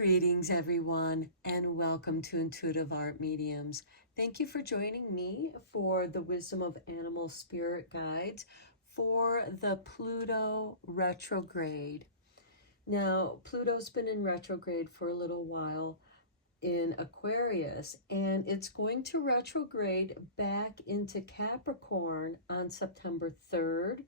Greetings, everyone, and welcome to Intuitive Art Mediums. Thank you for joining me for the Wisdom of Animal Spirit Guides for the Pluto Retrograde. Now, Pluto's been in retrograde for a little while in Aquarius, and it's going to retrograde back into Capricorn on September 3rd.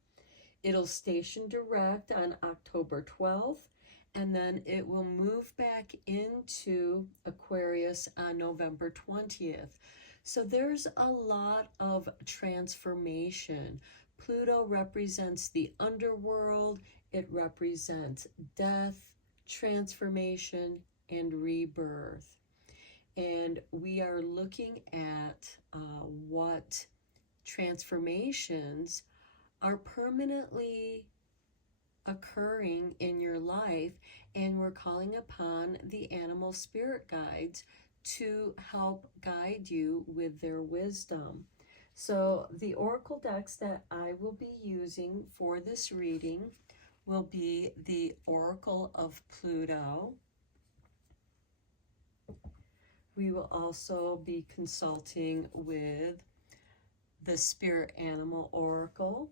It'll station direct on October 12th. And then it will move back into Aquarius on November 20th. So there's a lot of transformation. Pluto represents the underworld. It represents death, transformation, and rebirth. And we are looking at what transformations are permanently occurring in your life, and we're calling upon the animal spirit guides to help guide you with their wisdom. So the oracle decks that I will be using for this reading will be the Oracle of Pluto. We will also be consulting with the Spirit Animal Oracle,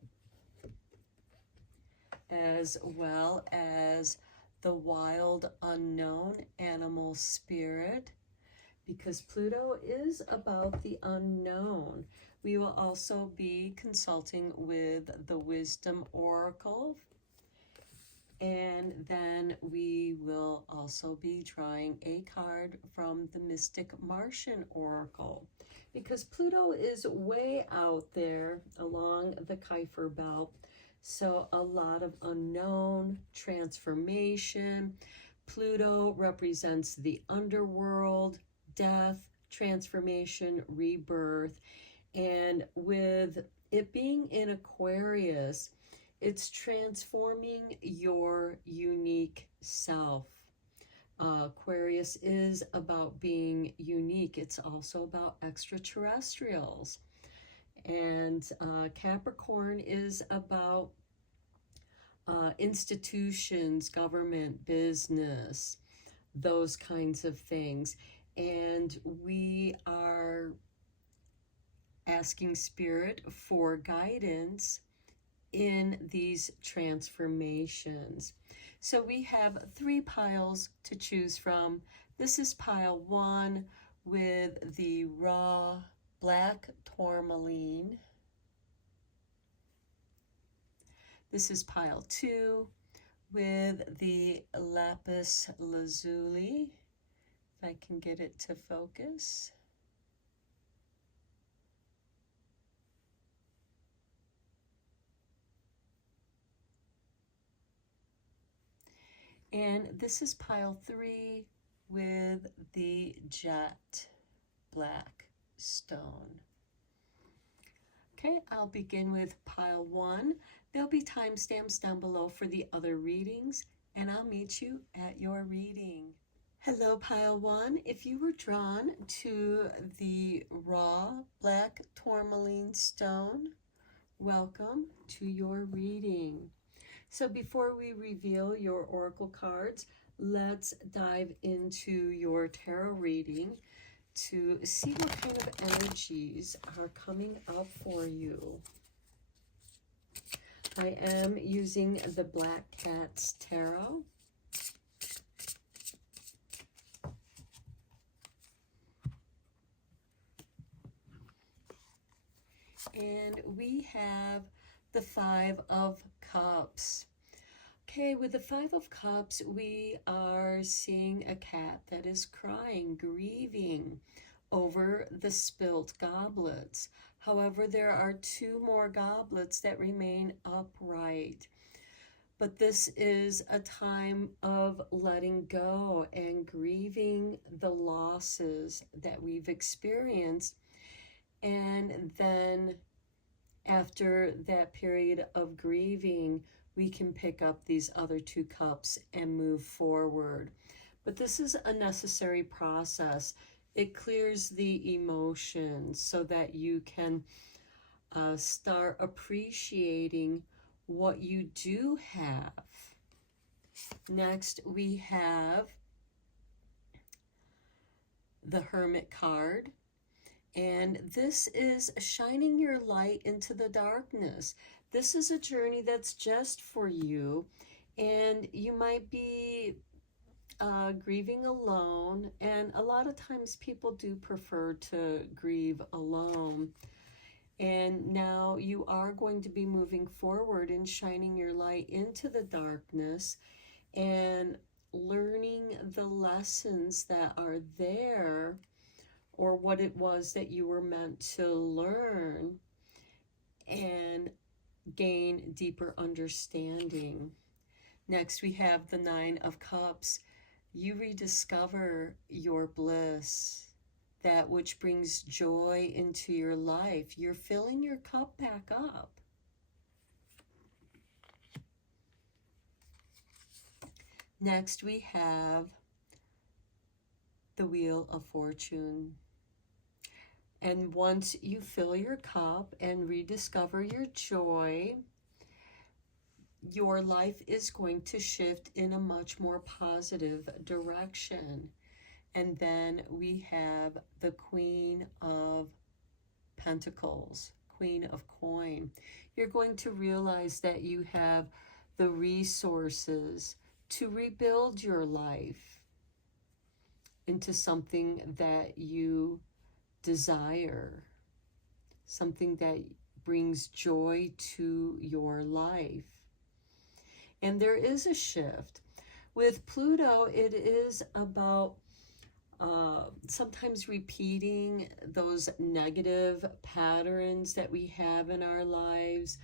as well as the Wild Unknown Animal Spirit, because Pluto is about the unknown. We will also be consulting with the Wisdom Oracle, and then we will also be drawing a card from the Mystic Martian Oracle, because Pluto is way out there along the Kuiper Belt. So a lot of unknown, transformation. Pluto represents the underworld, death, transformation, rebirth. And with it being in Aquarius, it's transforming your unique self. Aquarius is about being unique. It's also about extraterrestrials. And Capricorn is about institutions, government, business, those kinds of things. And we are asking Spirit for guidance in these transformations. So we have 3 piles to choose from. This is pile 1 with the raw black tourmaline. This is pile 2 with the lapis lazuli, if I can get it to focus. And this is pile 3 with the jet black stone. Okay, I'll begin with pile 1. There'll be timestamps down below for the other readings, and I'll meet you at your reading. Hello, pile 1. If you were drawn to the raw black tourmaline stone, welcome to your reading. So before we reveal your oracle cards, let's dive into your tarot reading to see what kind of energies are coming up for you. I am using the Black Cat's Tarot. And we have the 5 of Cups. Okay, with the 5 of Cups, we are seeing a cat that is crying, grieving over the spilt goblets. However, there are 2 more goblets that remain upright. But this is a time of letting go and grieving the losses that we've experienced. And then after that period of grieving, we can pick up these other 2 cups and move forward. But this is a necessary process. It clears the emotions so that you can start appreciating what you do have. Next, we have the Hermit card. And this is shining your light into the darkness. This is a journey that's just for you. And you might be grieving alone. And a lot of times people do prefer to grieve alone. And now you are going to be moving forward and shining your light into the darkness and learning the lessons that are there, or what it was that you were meant to learn, and gain deeper understanding. Next, we have the Nine of Cups. You rediscover your bliss, that which brings joy into your life. You're filling your cup back up. Next, we have the Wheel of Fortune. And once you fill your cup and rediscover your joy, your life is going to shift in a much more positive direction. And then we have the Queen of Pentacles, Queen of Coin. You're going to realize that you have the resources to rebuild your life into something that you desire, something that brings joy to your life. And there is a shift. With Pluto, it is about sometimes repeating those negative patterns that we have in our lives.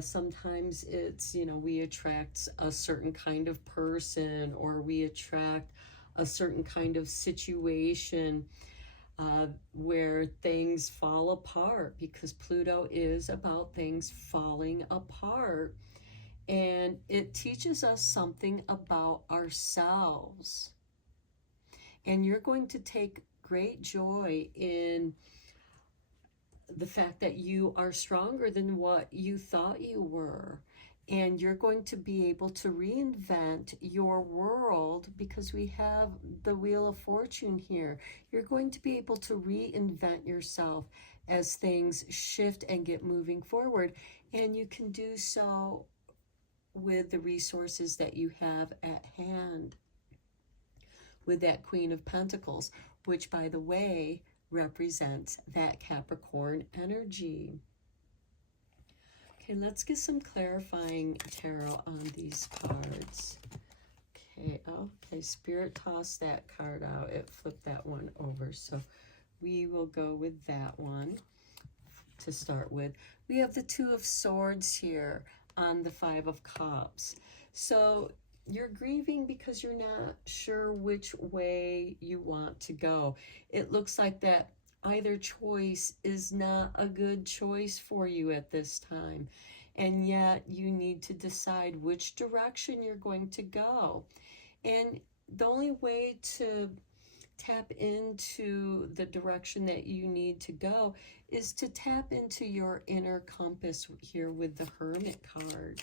Sometimes it's, we attract a certain kind of person, or we attract a certain kind of situation where things fall apart, because Pluto is about things falling apart. And it teaches us something about ourselves. And you're going to take great joy in the fact that you are stronger than what you thought you were. And you're going to be able to reinvent your world, because we have the Wheel of Fortune here. You're going to be able to reinvent yourself as things shift and get moving forward. And you can do so with the resources that you have at hand, with that Queen of Pentacles, which, by the way, represents that Capricorn energy. Okay, let's get some clarifying tarot on these cards. Okay, Spirit tossed that card out. It flipped that one over, so we will go with that one to start with. We have the Two of Swords here on the Five of Cups. So you're grieving because you're not sure which way you want to go. It looks like that either choice is not a good choice for you at this time. And yet you need to decide which direction you're going to go. And the only way to tap into the direction that you need to go is to tap into your inner compass here with the Hermit card.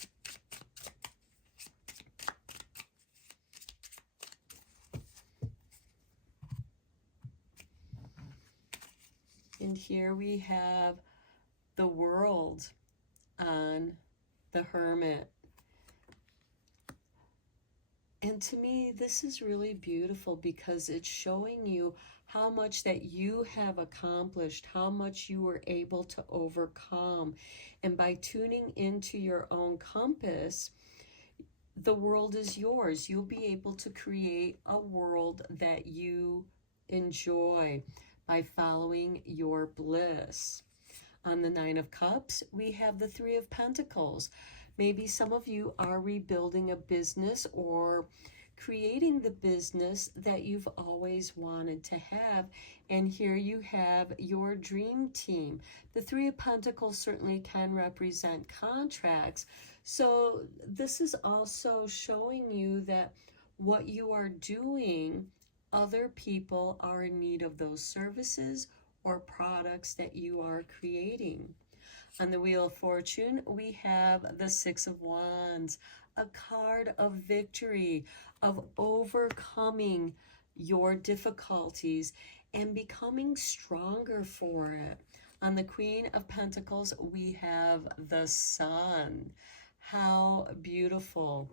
And here we have the World on the Hermit. And to me, this is really beautiful, because it's showing you how much that you have accomplished, how much you were able to overcome. And by tuning into your own compass, the world is yours. You'll be able to create a world that you enjoy by following your bliss. On the Nine of Cups, we have the Three of Pentacles. Maybe some of you are rebuilding a business or creating the business that you've always wanted to have. And here you have your dream team. The Three of Pentacles certainly can represent contracts. So this is also showing you that what you are doing, other people are in need of those services or products that you are creating. On the Wheel of Fortune, we have the Six of Wands, a card of victory, of overcoming your difficulties and becoming stronger for it. On the Queen of Pentacles, we have the Sun. How beautiful.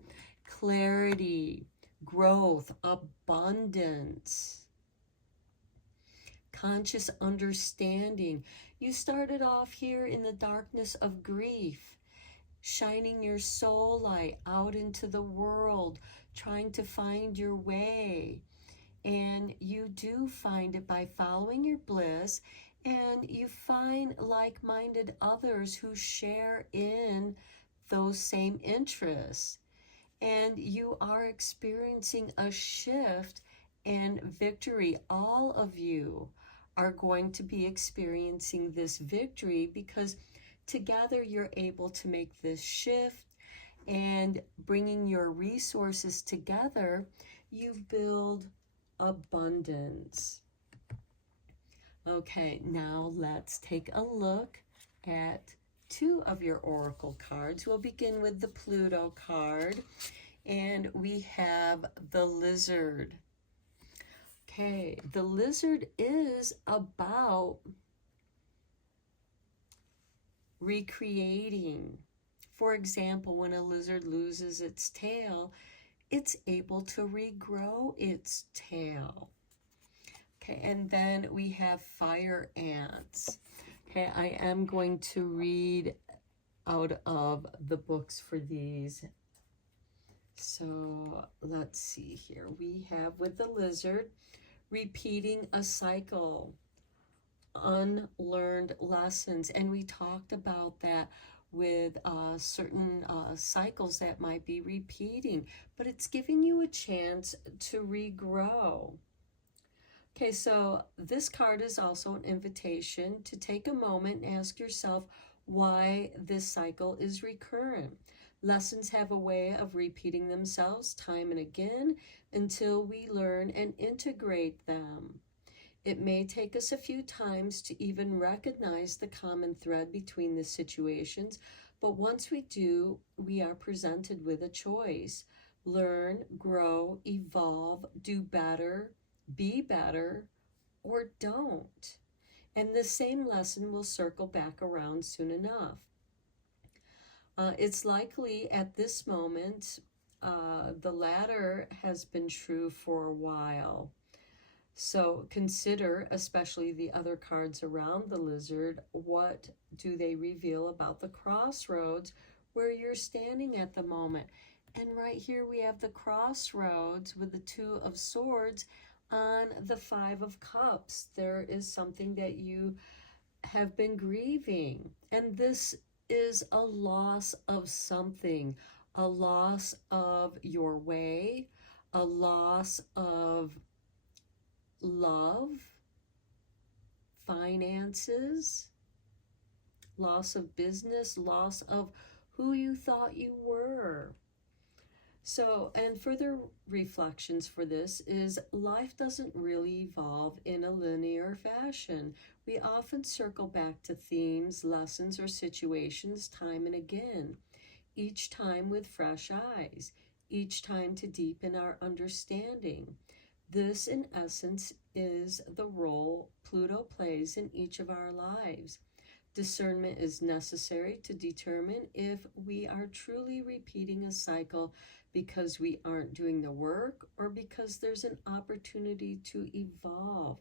Clarity, growth, abundance, conscious understanding. You started off here in the darkness of grief, shining your soul light out into the world, trying to find your way. And you do find it by following your bliss, and you find like-minded others who share in those same interests. And you are experiencing a shift and victory. All of you are going to be experiencing this victory because together you're able to make this shift, and bringing your resources together, you build abundance. Okay, now let's take a look at two of your oracle cards. We'll begin with the Pluto card, and we have the Lizard. Okay, the Lizard is about recreating. For example, when a lizard loses its tail, it's able to regrow its tail. Okay, and then we have fire ants. Okay, I am going to read out of the books for these. So let's see here. We have with the Lizard, repeating a cycle, unlearned lessons, and we talked about that with certain cycles that might be repeating, but it's giving you a chance to regrow. Okay, so this card is also an invitation to take a moment and ask yourself why this cycle is recurrent. Lessons have a way of repeating themselves time and again until we learn and integrate them. It may take us a few times to even recognize the common thread between the situations, but once we do, we are presented with a choice. Learn, grow, evolve, do better, be better, or don't. And the same lesson will circle back around soon enough. It's likely at this moment, the latter has been true for a while. So consider, especially the other cards around the Lizard, what do they reveal about the crossroads where you're standing at the moment? And right here we have the crossroads with the Two of Swords on the Five of Cups. There is something that you have been grieving, and this is a loss of something, a loss of your way, a loss of love, finances, loss of business, loss of who you thought you were. So, and further reflections for this is life doesn't really evolve in a linear fashion. We often circle back to themes, lessons, or situations time and again, each time with fresh eyes, each time to deepen our understanding. This, in essence, is the role Pluto plays in each of our lives. Discernment is necessary to determine if we are truly repeating a cycle because we aren't doing the work or because there's an opportunity to evolve,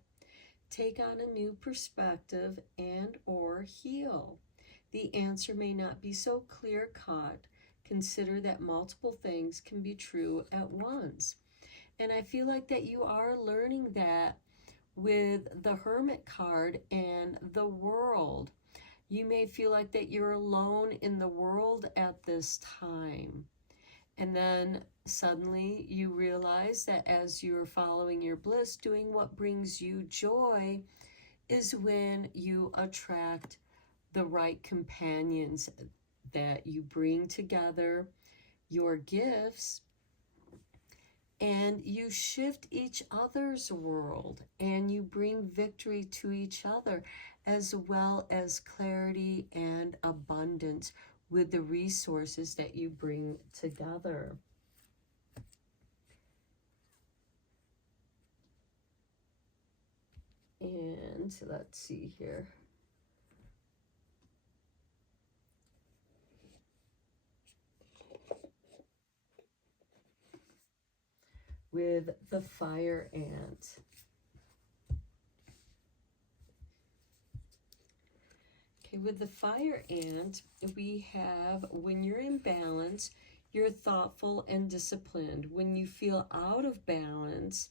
take on a new perspective, and or heal. The answer may not be so clear-cut. Consider that multiple things can be true at once. And I feel like that you are learning that with the Hermit card and the World. You may feel like that you're alone in the world at this time. And then suddenly you realize that as you're following your bliss, doing what brings you joy, is when you attract the right companions, that you bring together your gifts, and you shift each other's world, and you bring victory to each other, as well as clarity and abundance with the resources that you bring together. And let's see here. With the fire ant. Okay, with the fire ant, we have when you're in balance, you're thoughtful and disciplined. When you feel out of balance,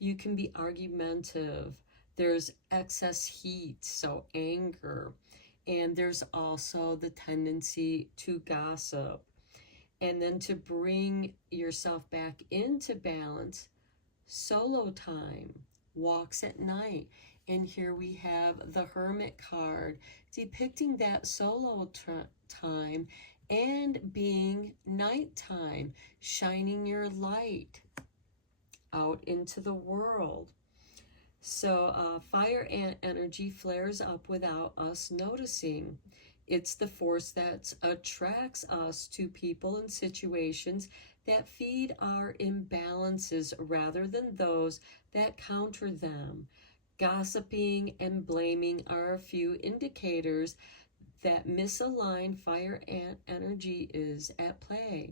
you can be argumentative. There's excess heat, so anger. And there's also the tendency to gossip. And then to bring yourself back into balance, solo time, walks at night. And here we have the Hermit card depicting that solo time and being nighttime, shining your light out into the world. So fire energy flares up without us noticing. It's the force that attracts us to people and situations that feed our imbalances rather than those that counter them. Gossiping and blaming are a few indicators that misaligned fire energy is at play.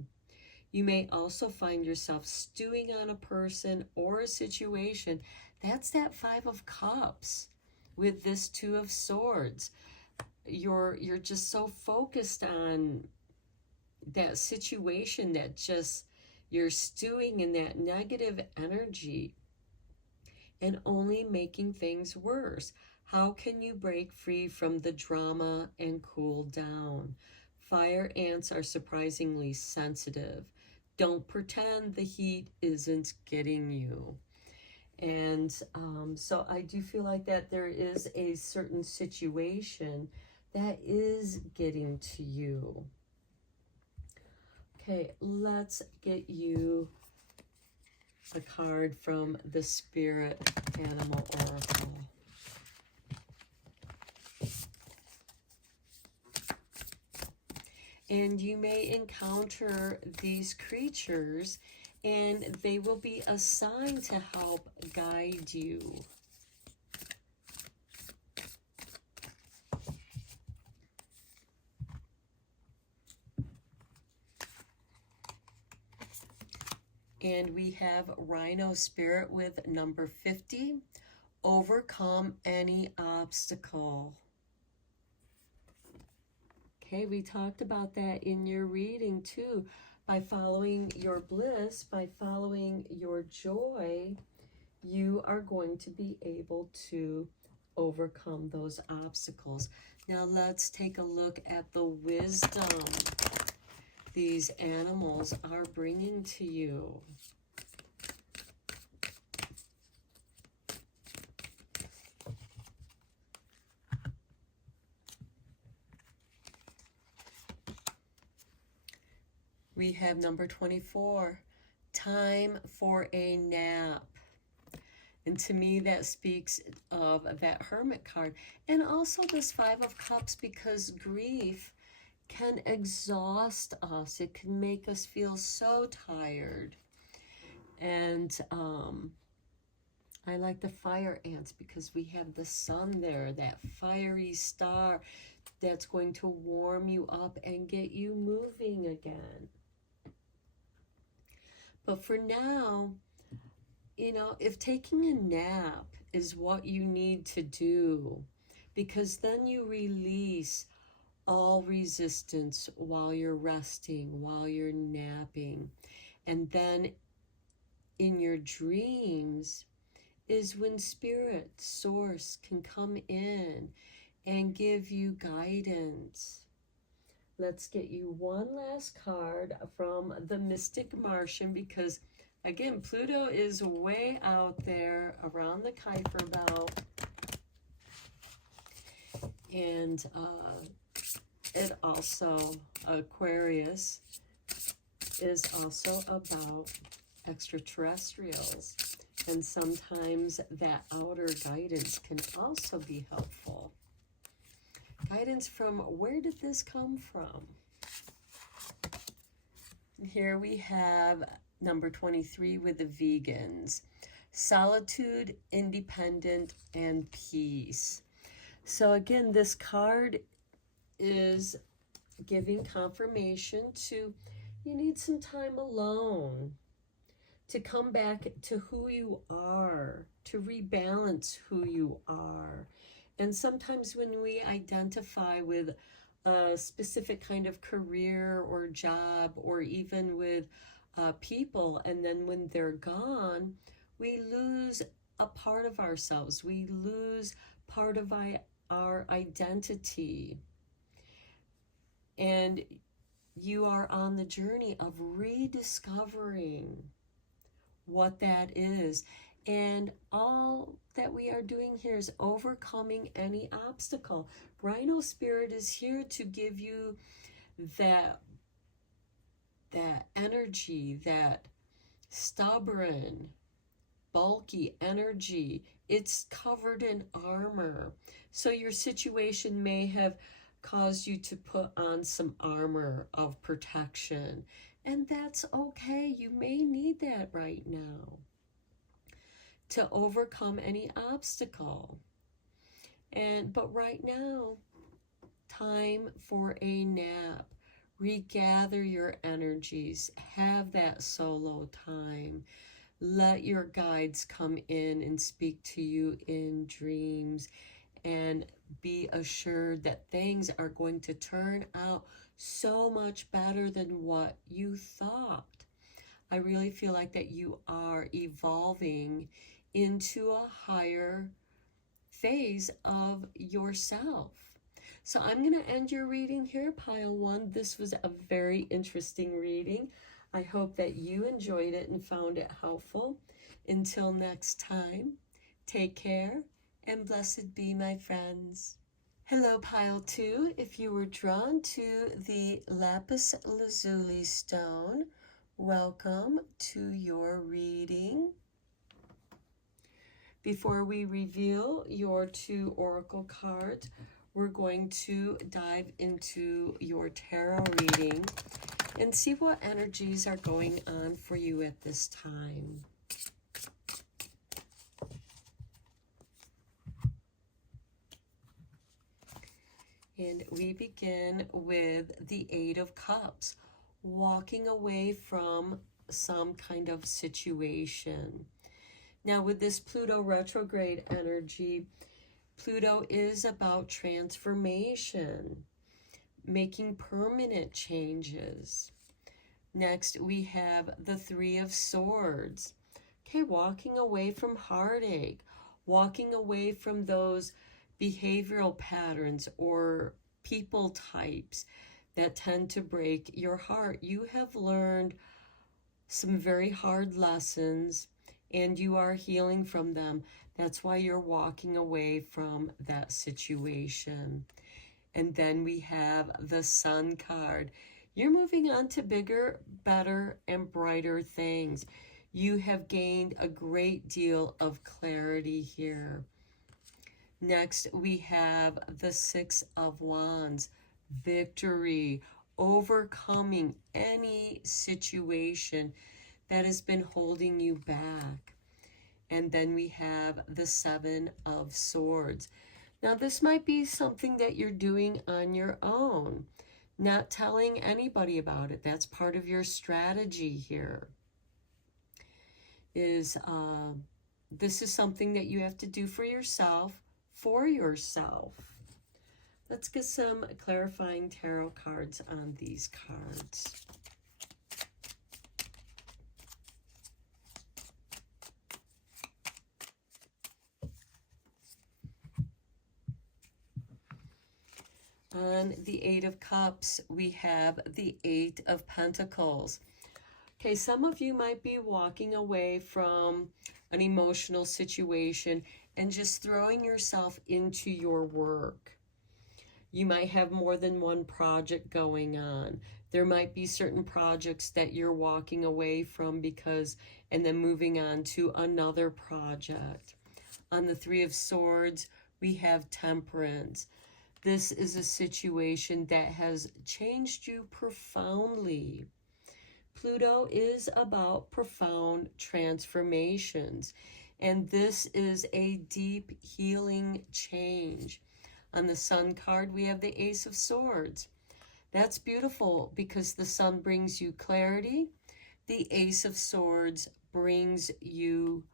You may also find yourself stewing on a person or a situation. That's that Five of Cups with this Two of Swords. You're just so focused on that situation that just you're stewing in that negative energy and only making things worse. How can you break free from the drama and cool down? Fire ants are surprisingly sensitive. Don't pretend the heat isn't getting you. And so I do feel like that there is a certain situation that is getting to you. Okay, let's get you a card from the Spirit Animal Oracle. And you may encounter these creatures, and they will be assigned to help guide you. And we have Rhino Spirit with number 50. Overcome any obstacle. Okay, we talked about that in your reading too. By following your bliss, by following your joy, you are going to be able to overcome those obstacles. Now let's take a look at the wisdom these animals are bringing to you. We have number 24, time for a nap. And to me, that speaks of that Hermit card. And also this Five of Cups, because grief can exhaust us. It can make us feel so tired. And I like the fire ants because we have the sun there, that fiery star that's going to warm you up and get you moving again. But for now, you know, if taking a nap is what you need to do, because then you release all resistance while you're resting, while you're napping. And then in your dreams is when Spirit, Source can come in and give you guidance. Let's get you one last card from the Mystic Martian, because again, Pluto is way out there around the Kuiper Belt. And it also, Aquarius, is also about extraterrestrials. And sometimes that outer guidance can also be helpful. Guidance from, where did this come from? Here we have number 23 with the vegans. solitude, independent, and peace. So again, this card is giving confirmation to you need some time alone to come back to who you are, to rebalance who you are. And sometimes when we identify with a specific kind of career or job, or even with people, and then when they're gone, we lose a part of ourselves. We lose part of our identity. And you are on the journey of rediscovering what that is. And all that we are doing here is overcoming any obstacle. Rhino Spirit is here to give you that energy, that stubborn, bulky energy. It's covered in armor. So your situation may have caused you to put on some armor of protection. And that's okay. You may need that right now to overcome any obstacle. But right now, time for a nap. Regather your energies. Have that solo time. Let your guides come in and speak to you in dreams, and be assured that things are going to turn out so much better than what you thought. I really feel like that you are evolving into a higher phase of yourself. So I'm going to end your reading here, Pile 1. This was a very interesting reading. I hope that you enjoyed it and found it helpful. Until next time, take care and blessed be, my friends. Hello, Pile 2. If you were drawn to the lapis lazuli stone, welcome to your reading. Before we reveal your 2 oracle cards, we're going to dive into your tarot reading and see what energies are going on for you at this time. And we begin with the 8 of Cups, walking away from some kind of situation. Now, with this Pluto retrograde energy, Pluto is about transformation, making permanent changes. Next, we have the 3 of Swords. Okay, walking away from heartache, walking away from those behavioral patterns or people types that tend to break your heart. You have learned some very hard lessons, and you are healing from them. That's why you're walking away from that situation. And then we have the Sun card. You're moving on to bigger, better, and brighter things. You have gained a great deal of clarity here. Next, we have the 6 of Wands. Victory, overcoming any situation that has been holding you back. And then we have the 7 of Swords. Now, this might be something that you're doing on your own, not telling anybody about it. That's part of your strategy here. This is something that you have to do for yourself, Let's get some clarifying tarot cards on these cards. On the 8 of Cups, we have the 8 of Pentacles. Okay, some of you might be walking away from an emotional situation and just throwing yourself into your work. You might have more than one project going on. There might be certain projects that you're walking away from and then moving on to another project. On the 3 of Swords, we have Temperance. This is a situation that has changed you profoundly. Pluto is about profound transformations. And this is a deep healing change. On the Sun card, we have the Ace of Swords. That's beautiful because the Sun brings you clarity. The Ace of Swords brings you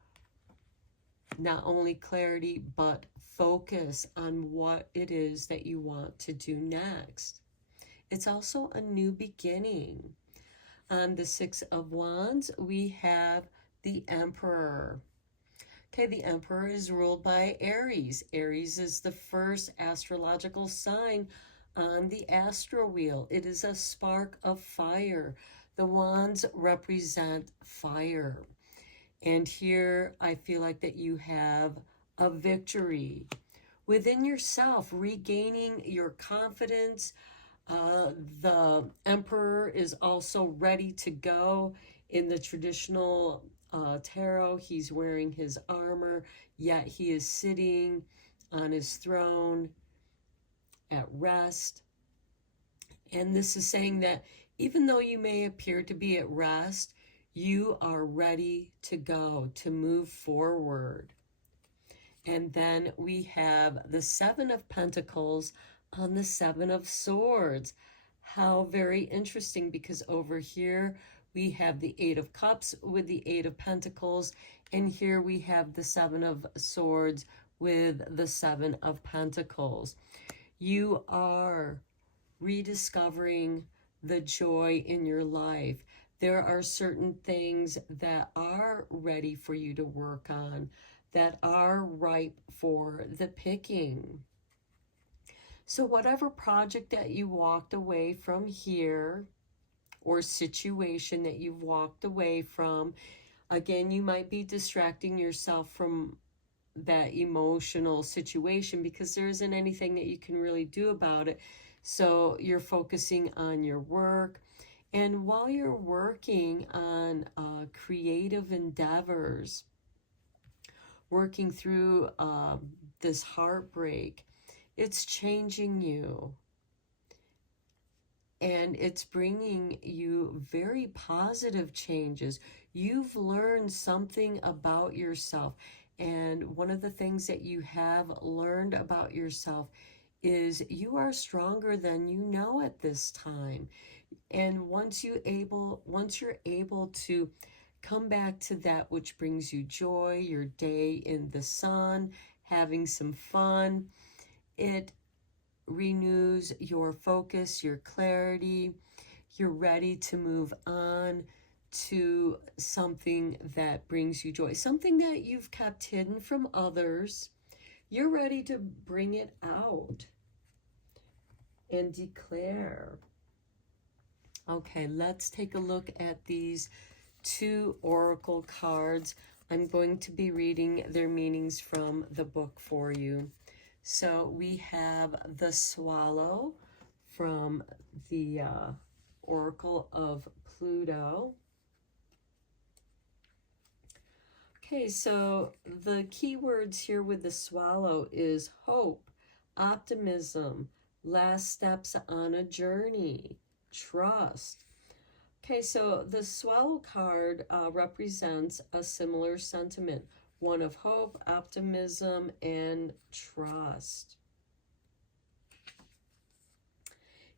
not only clarity, but focus on what it is that you want to do next. It's also a new beginning. On the Six of Wands, we have the Emperor. Okay, the Emperor is ruled by Aries. Aries is the first astrological sign on the astro wheel. It is a spark of fire. The wands represent fire. And here I feel like that you have a victory within yourself, regaining your confidence. The Emperor is also ready to go. In the traditional tarot, he's wearing his armor, yet he is sitting on his throne at rest. And this is saying that even though you may appear to be at rest, you are ready to go, to move forward. And then we have the Seven of Pentacles on the Seven of Swords. How very interesting, because over here we have the Eight of Cups with the Eight of Pentacles, and here we have the Seven of Swords with the Seven of Pentacles. You are rediscovering the joy in your life. There are certain things that are ready for you to work on, that are ripe for the picking. So whatever project that you walked away from here, or situation that you've walked away from, again, you might be distracting yourself from that emotional situation because there isn't anything that you can really do about it. So you're focusing on your work. And while you're working on creative endeavors, working through this heartbreak, it's changing you. And it's bringing you very positive changes. You've learned something about yourself. And one of the things that you have learned about yourself is you are stronger than you know at this time. And once you're able to come back to that which brings you joy, your day in the sun, having some fun, it renews your focus, your clarity. You're ready to move on to something that brings you joy, something that you've kept hidden from others. You're ready to bring it out and declare. Okay, let's take a look at these two oracle cards. I'm going to be reading their meanings from the book for you. So we have the Swallow from the Oracle of Pluto. Okay, so the key words here with the Swallow is hope, optimism, last steps on a journey, trust. Okay, so the Swallow card represents a similar sentiment, one of hope, optimism, and trust.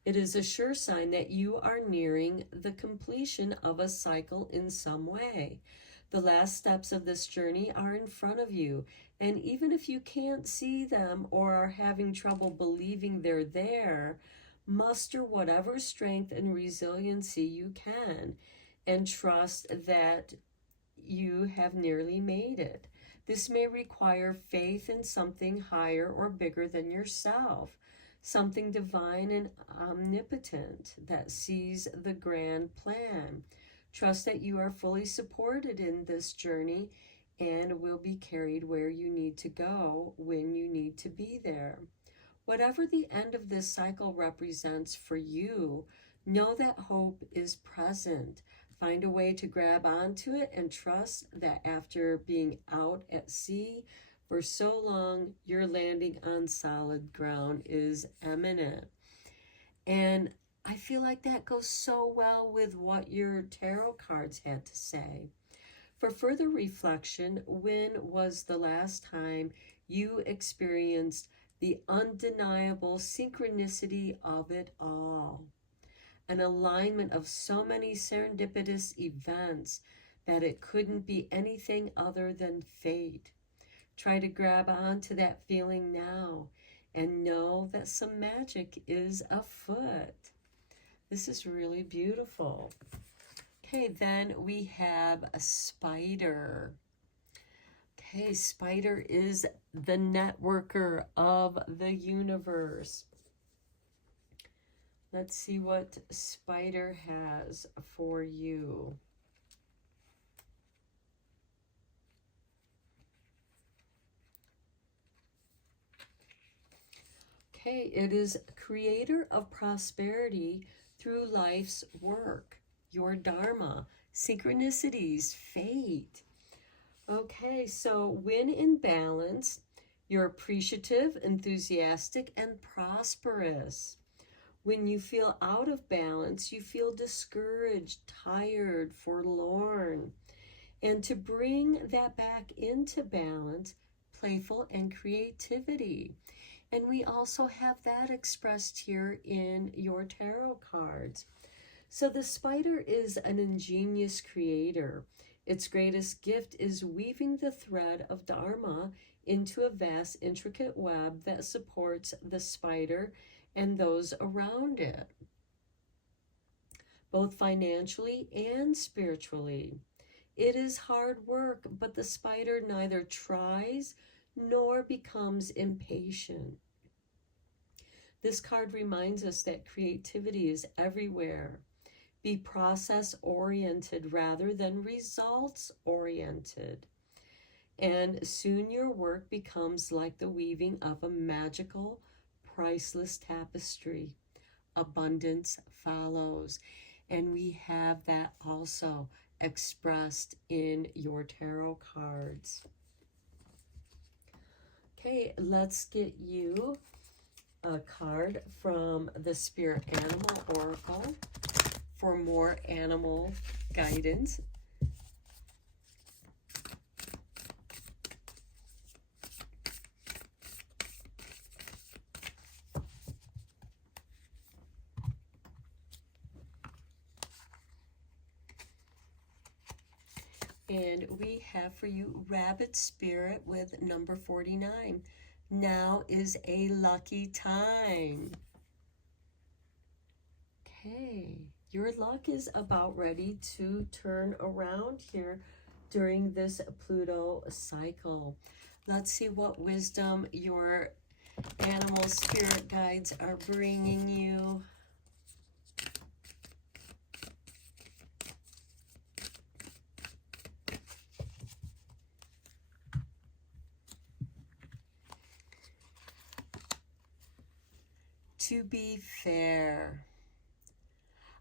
It is a sure sign that you are nearing the completion of a cycle in some way. The last steps of this journey are in front of you, and even if you can't see them or are having trouble believing they're there, muster whatever strength and resiliency you can and trust that you have nearly made it. This may require faith in something higher or bigger than yourself, something divine and omnipotent that sees the grand plan. Trust that you are fully supported in this journey and will be carried where you need to go when you need to be there. Whatever the end of this cycle represents for you, know that hope is present. Find a way to grab onto it and trust that after being out at sea for so long, your landing on solid ground is imminent. And I feel like that goes so well with what your tarot cards had to say. For further reflection, when was the last time you experienced the undeniable synchronicity of it all? An alignment of so many serendipitous events that it couldn't be anything other than fate. Try to grab onto that feeling now and know that some magic is afoot. This is really beautiful. Okay, then we have a spider. Okay, spider is the networker of the universe. Let's see what spider has for you. Okay, it is creator of prosperity through life's work, your dharma, synchronicities, fate. Okay, so when in balance, you're appreciative, enthusiastic, and prosperous. When you feel out of balance, you feel discouraged, tired, forlorn. And to bring that back into balance, playful and creativity. And we also have that expressed here in your tarot cards. So the spider is an ingenious creator. Its greatest gift is weaving the thread of Dharma into a vast, intricate web that supports the spider and those around it, both financially and spiritually. It is hard work, but the spider neither tries nor becomes impatient. This card reminds us that creativity is everywhere. Be process-oriented rather than results-oriented. And soon your work becomes like the weaving of a magical, priceless tapestry. Abundance follows. And we have that also expressed in your tarot cards. Okay, let's get you a card from the Spirit Animal Oracle for more animal guidance. And we have for you Rabbit Spirit with number 49. Now is a lucky time. Okay, your luck is about ready to turn around here during this Pluto cycle. Let's see what wisdom your animal spirit guides are bringing you. To be fair.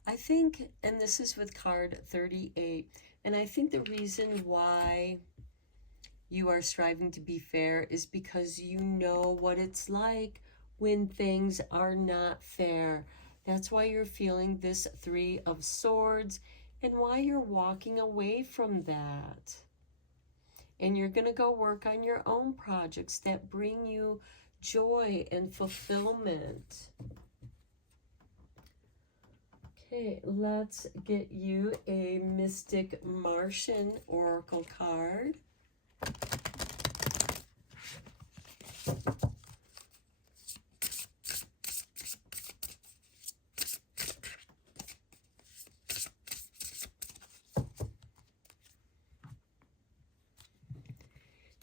I think, and this is with card 38, and I think the reason why you are striving to be fair is because you know what it's like when things are not fair. That's why you're feeling this 3 of Swords and why you're walking away from that. And you're going to go work on your own projects that bring you joy and fulfillment. Okay, let's get you a Mystic Martian Oracle card.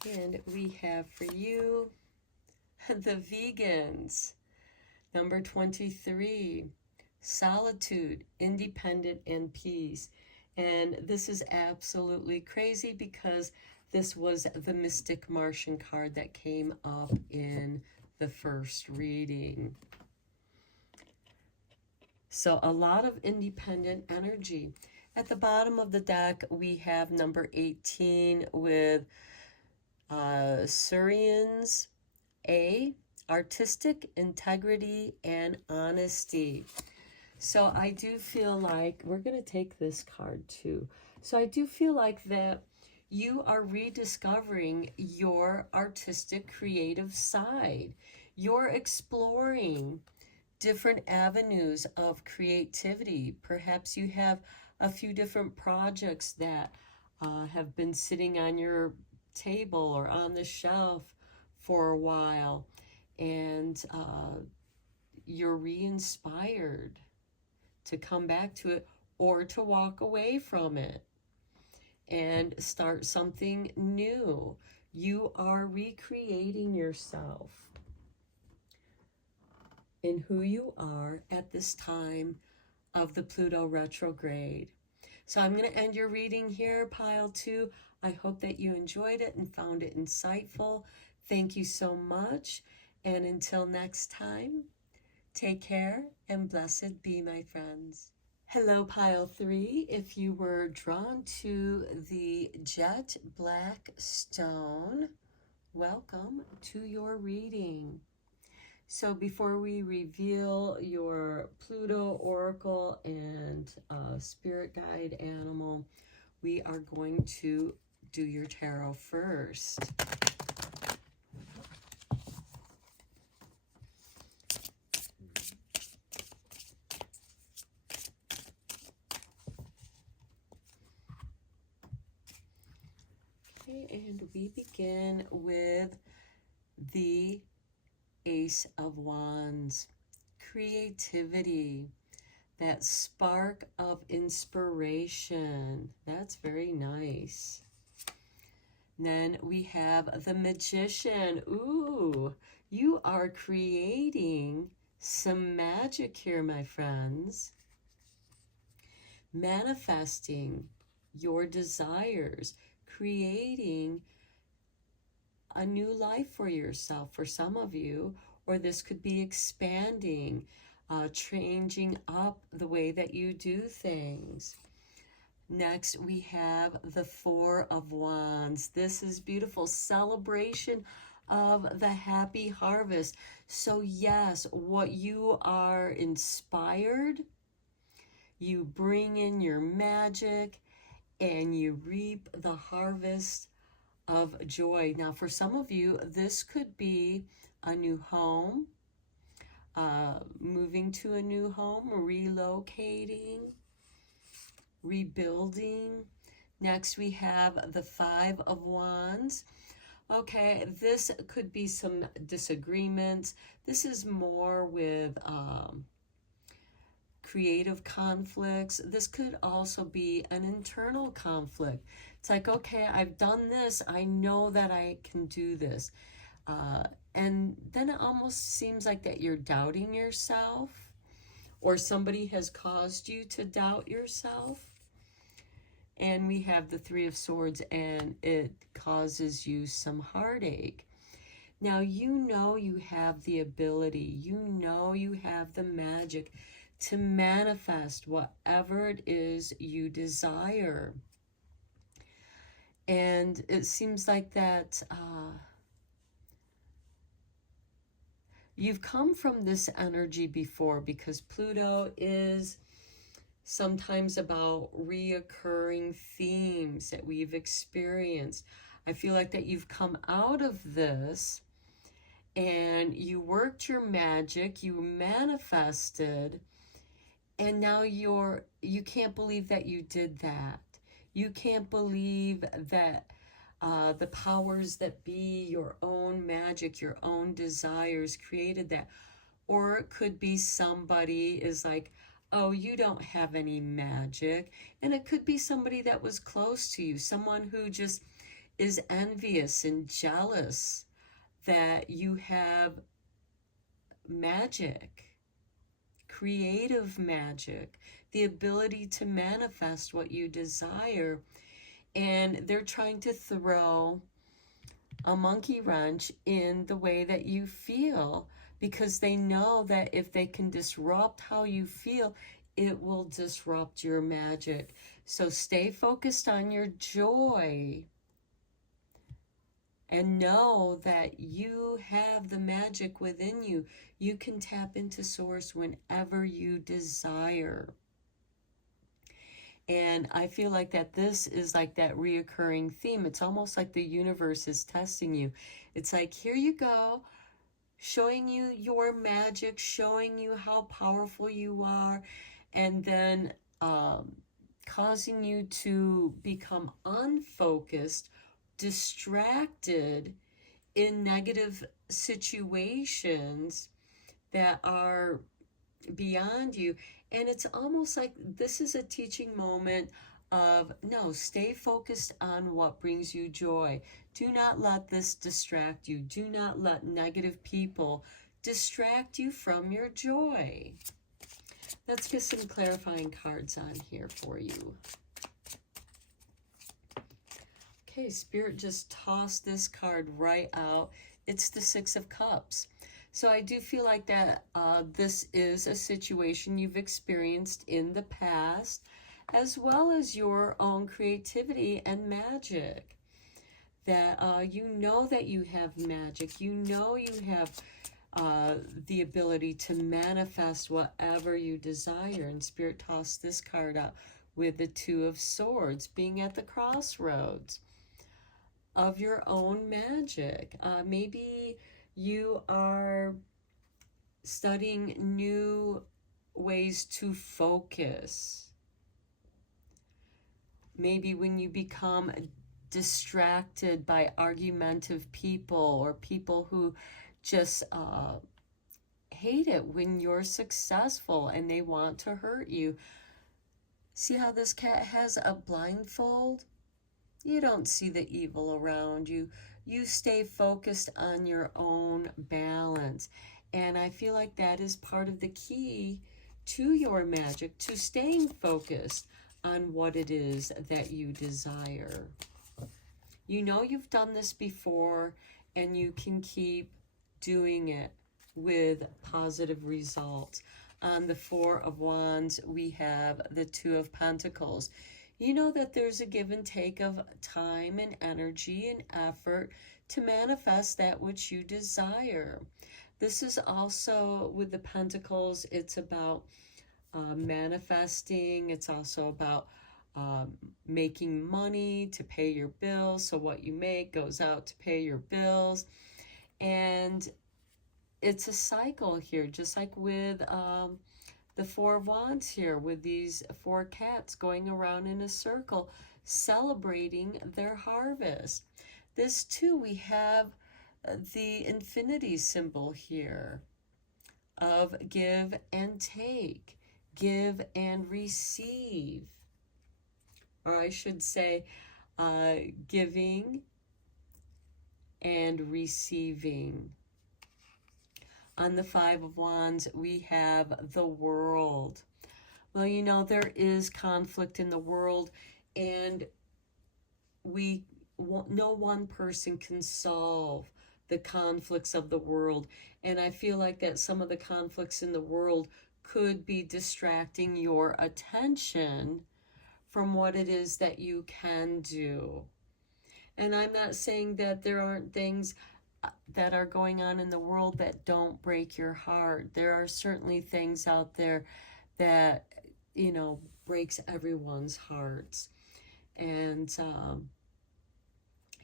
And we have for you the Vegans, number 23, solitude, independent, and peace. And this is absolutely crazy because this was the Mystic Martian card that came up in the first reading. So a lot of independent energy. At the bottom of the deck, we have number 18 with Surians A, artistic integrity and honesty. So I do feel like, we're going to take this card too. So I do feel like that You are rediscovering your artistic, creative side. You're exploring different avenues of creativity. Perhaps you have a few different projects that have been sitting on your table or on the shelf for a while, and you're re-inspired to come back to it or to walk away from it and start something new. You are recreating yourself in who you are at this time of the Pluto retrograde. So I'm going to end your reading here, pile 2. I hope that you enjoyed it and found it insightful. Thank you so much. And until next time, take care and blessed be, my friends. Hello, pile 3. If you were drawn to the jet black stone, welcome to your reading. So before we reveal your Pluto oracle and spirit guide animal, we are going to do your tarot first. Okay, and we begin with the Ace of Wands. Creativity, that spark of inspiration. That's very nice. Then we have the Magician. Ooh, you are creating some magic here, my friends. Manifesting your desires, creating a new life for yourself, for some of you, or this could be expanding, changing up the way that you do things. Next, we have the Four of Wands. This is beautiful. Celebration of the happy harvest. So yes, what you are inspired, you bring in your magic and you reap the harvest of joy. Now, for some of you, this could be a new home, moving to a new home, relocating, rebuilding. Next, we have the Five of Wands. Okay, this could be some disagreements. This is more with creative conflicts. This could also be an internal conflict. It's like, okay, I've done this. I know that I can do this. And then it almost seems like that you're doubting yourself, or somebody has caused you to doubt yourself. And we have the Three of Swords, and it causes you some heartache. Now, you know you have the ability, you know you have the magic to manifest whatever it is you desire. And it seems like that you've come from this energy before, because Pluto is sometimes about reoccurring themes that we've experienced. I feel like that you've come out of this and you worked your magic, you manifested, and now you can't believe that you did that. You can't believe that the powers that be, your own magic, your own desires created that. Or it could be somebody is like, oh, you don't have any magic. And it could be somebody that was close to you, someone who just is envious and jealous that you have magic, creative magic, the ability to manifest what you desire. And they're trying to throw a monkey wrench in the way that you feel, because they know that if they can disrupt how you feel, it will disrupt your magic. So stay focused on your joy and know that you have the magic within you. You can tap into source whenever you desire. And I feel like that this is like that reoccurring theme. It's almost like the universe is testing you. It's like, here you go, showing you your magic, showing you how powerful you are, and then causing you to become unfocused, distracted in negative situations that are beyond you. And it's almost like this is a teaching moment of no, stay focused on what brings you joy. Do not let this distract you. Do not let negative people distract you from your joy. Let's get some clarifying cards on here for you. Okay, Spirit just tossed this card right out. It's the Six of Cups. So I do feel like that this is a situation you've experienced in the past, as well as your own creativity and magic. That you know that you have magic. You know you have the ability to manifest whatever you desire. And Spirit tossed this card out with the Two of Swords, being at the crossroads of your own magic. Maybe you are studying new ways to focus. Maybe when you become distracted by argumentative people or people who just hate it when you're successful and they want to hurt you. See how this cat has a blindfold? You don't see the evil around you. You stay focused on your own balance. And I feel like that is part of the key to your magic, to staying focused on what it is that you desire. You know you've done this before, and you can keep doing it with positive results. On the Four of Wands, we have the Two of Pentacles. You know that there's a give and take of time and energy and effort to manifest that which you desire. This is also with the Pentacles, it's about manifesting. It's also about making money to pay your bills. So what you make goes out to pay your bills. And it's a cycle here, just like with the Four of Wands here, with these four cats going around in a circle, celebrating their harvest. This too, we have the infinity symbol here of give and take, give and receive. Or I should say, giving and receiving. On the Five of Wands, we have the World. Well, you know, there is conflict in the world, and no one person can solve the conflicts of the world. And I feel like that some of the conflicts in the world could be distracting your attention from what it is that you can do. And I'm not saying that there aren't things that are going on in the world that don't break your heart. There are certainly things out there that, you know, breaks everyone's hearts. And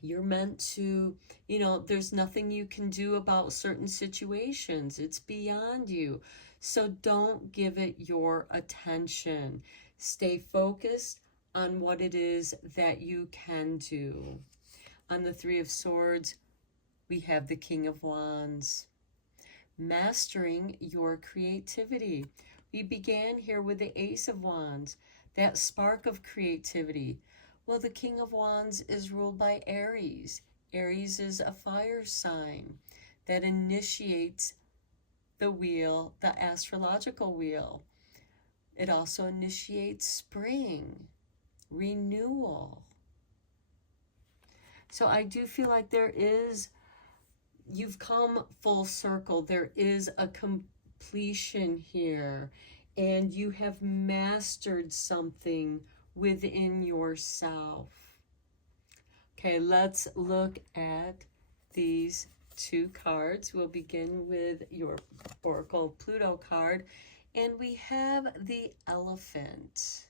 you're meant to, you know, there's nothing you can do about certain situations. It's beyond you. So don't give it your attention. Stay focused on what it is that you can do. On the Three of Swords, we have the King of Wands. Mastering your creativity. We began here with the Ace of Wands, that spark of creativity. Well, the King of Wands is ruled by Aries. Aries is a fire sign that initiates the wheel, the astrological wheel. It also initiates spring, renewal. So I do feel like you've come full circle. There is a completion here, and you have mastered something within yourself. Okay, let's look at these two cards. We'll begin with your Oracle Pluto card, and we have the Elephant.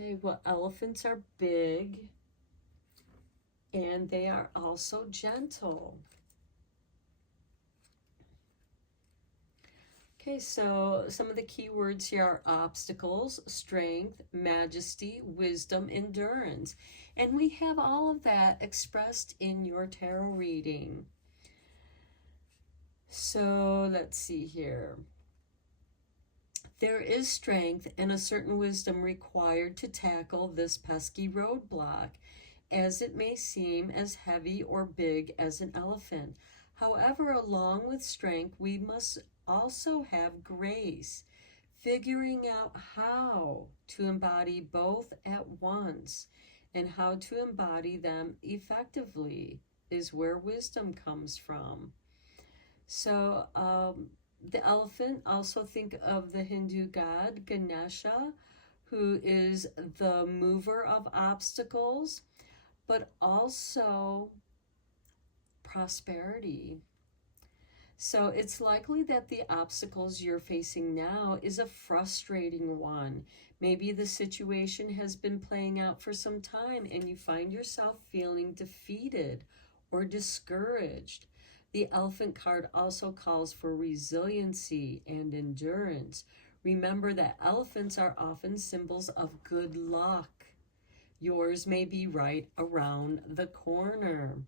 Okay, well, elephants are big and they are also gentle. Okay, so some of the key words here are obstacles, strength, majesty, wisdom, endurance. And we have all of that expressed in your tarot reading. So let's see here. There is strength and a certain wisdom required to tackle this pesky roadblock, as it may seem as heavy or big as an elephant. However, along with strength, we must also have grace. Figuring out how to embody both at once and how to embody them effectively is where wisdom comes from. So, the elephant, also think of the Hindu god Ganesha, who is the mover of obstacles, but also prosperity. So it's likely that the obstacles you're facing now is a frustrating one. Maybe the situation has been playing out for some time and you find yourself feeling defeated or discouraged. The elephant card also calls for resiliency and endurance. Remember that elephants are often symbols of good luck. Yours may be right around the corner.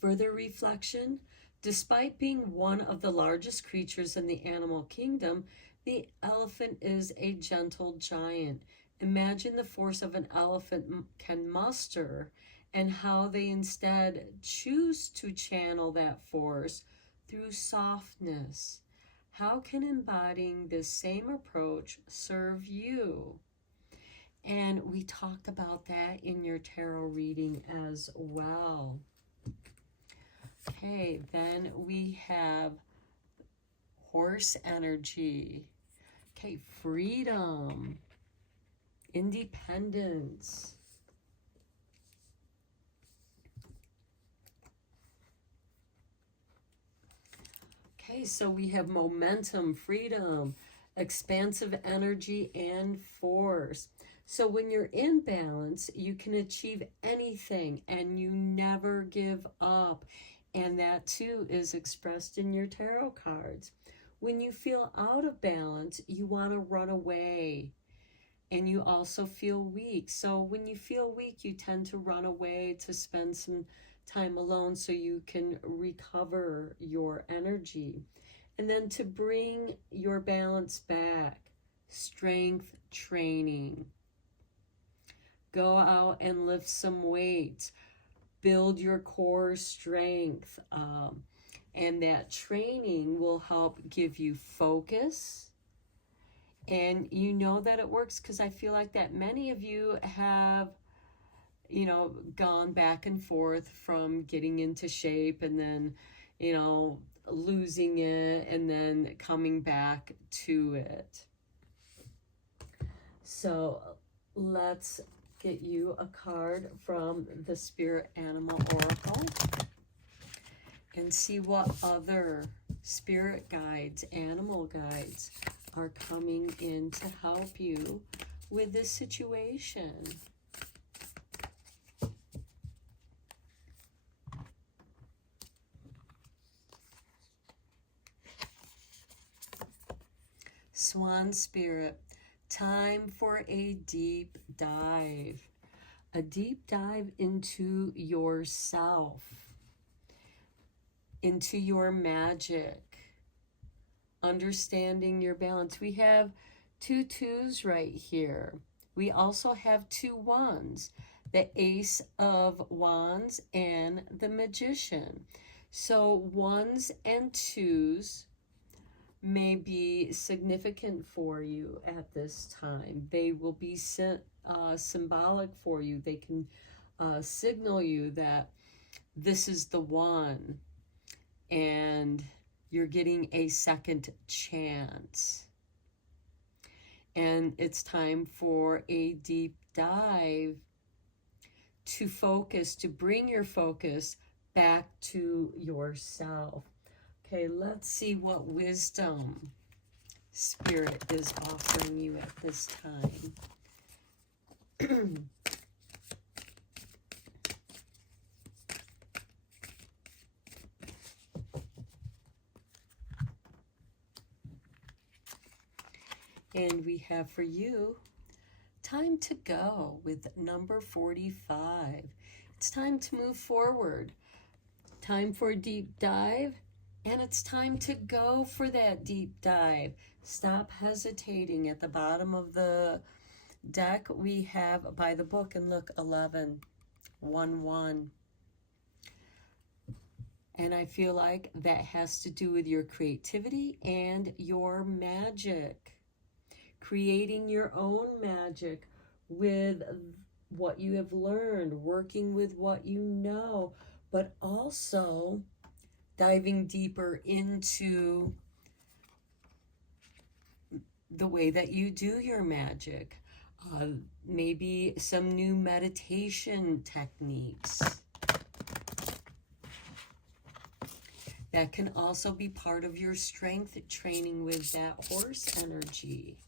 Further reflection, despite being one of the largest creatures in the animal kingdom, the elephant is a gentle giant. Imagine the force of an elephant can muster and how they instead choose to channel that force through softness. How can embodying this same approach serve you? And we talk about that in your tarot reading as well. Okay, then we have horse energy. Okay, freedom, independence. Okay, so we have momentum, freedom, expansive energy, and force. So when you're in balance, you can achieve anything and you never give up. And that too is expressed in your tarot cards. When you feel out of balance, you want to run away. And you also feel weak. So when you feel weak, you tend to run away to spend some time alone so you can recover your energy. And then to bring your balance back, strength training. Go out and lift some weights. Build your core strength. And that training will help give you focus. And you know that it works because I feel like that many of you have, gone back and forth from getting into shape and then, losing it and then coming back to it. So let's get you a card from the Spirit Animal Oracle and see what other spirit guides, animal guides are coming in to help you with this situation. Swan Spirit, time for a deep dive. A deep dive into yourself, into your magic, understanding your balance. We have 2 2s right here. We also have 2 1s, the Ace of Wands and the Magician. So 1s and 2s may be significant for you at this time. They will be symbolic for you. They can signal you that this is the one and you're getting a second chance. And it's time for a deep dive to focus, to bring your focus back to yourself. Okay, let's see what wisdom Spirit is offering you at this time. And we have for you time to go with number 45. It's time to move forward. Time for a deep dive. And it's time to go for that deep dive. Stop hesitating. At the bottom of the deck, we have by the book, and look, 11, 1, 1. And I feel like that has to do with your creativity and your magic. Creating your own magic with what you have learned, working with what you know, but also diving deeper into the way that you do your magic. Maybe some new meditation techniques. That can also be part of your strength training with that horse energy.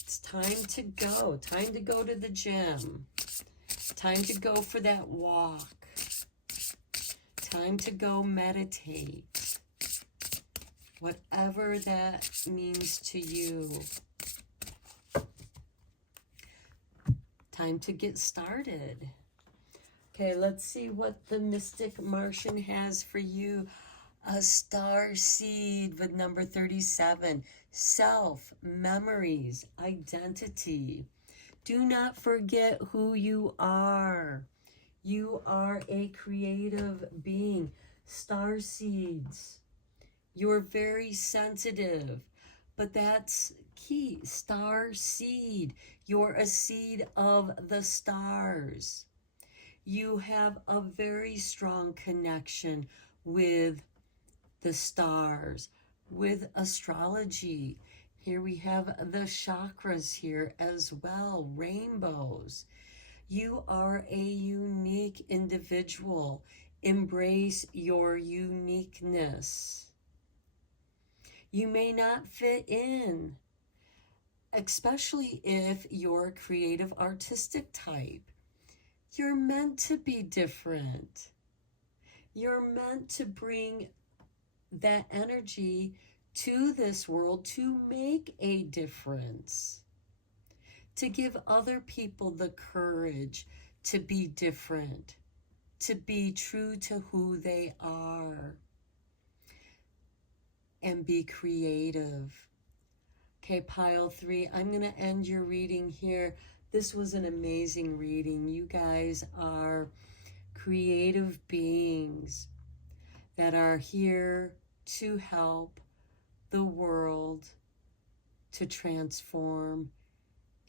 It's time to go to the gym. Time to go for that walk. Time to go meditate. Whatever that means to you. Time to get started. Okay, let's see what the Mystic Martian has for you. A star seed with number 37. Self, memories, identity. Do not forget who you are. You are a creative being. Star seeds. You're very sensitive, but that's key. Star seed. You're a seed of the stars. You have a very strong connection with the stars, with astrology. Here we have the chakras here as well, rainbows. You are a unique individual. Embrace your uniqueness. You may not fit in, especially if you're a creative artistic type. You're meant to be different. You're meant to bring that energy to this world to make a difference, to give other people the courage to be different, to be true to who they are, and be creative. Okay, pile 3, I'm going to end your reading here. This was an amazing reading. You guys are creative beings that are here to help the world to transform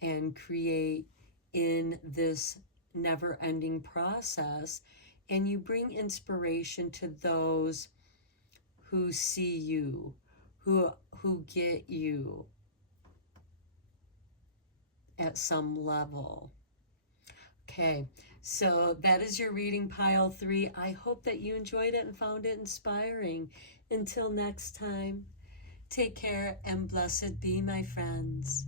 and create in this never-ending process. And you bring inspiration to those who see you, who get you at some level. Okay, so that is your reading, pile 3. I hope that you enjoyed it and found it inspiring. Until next time, take care and blessed be, my friends.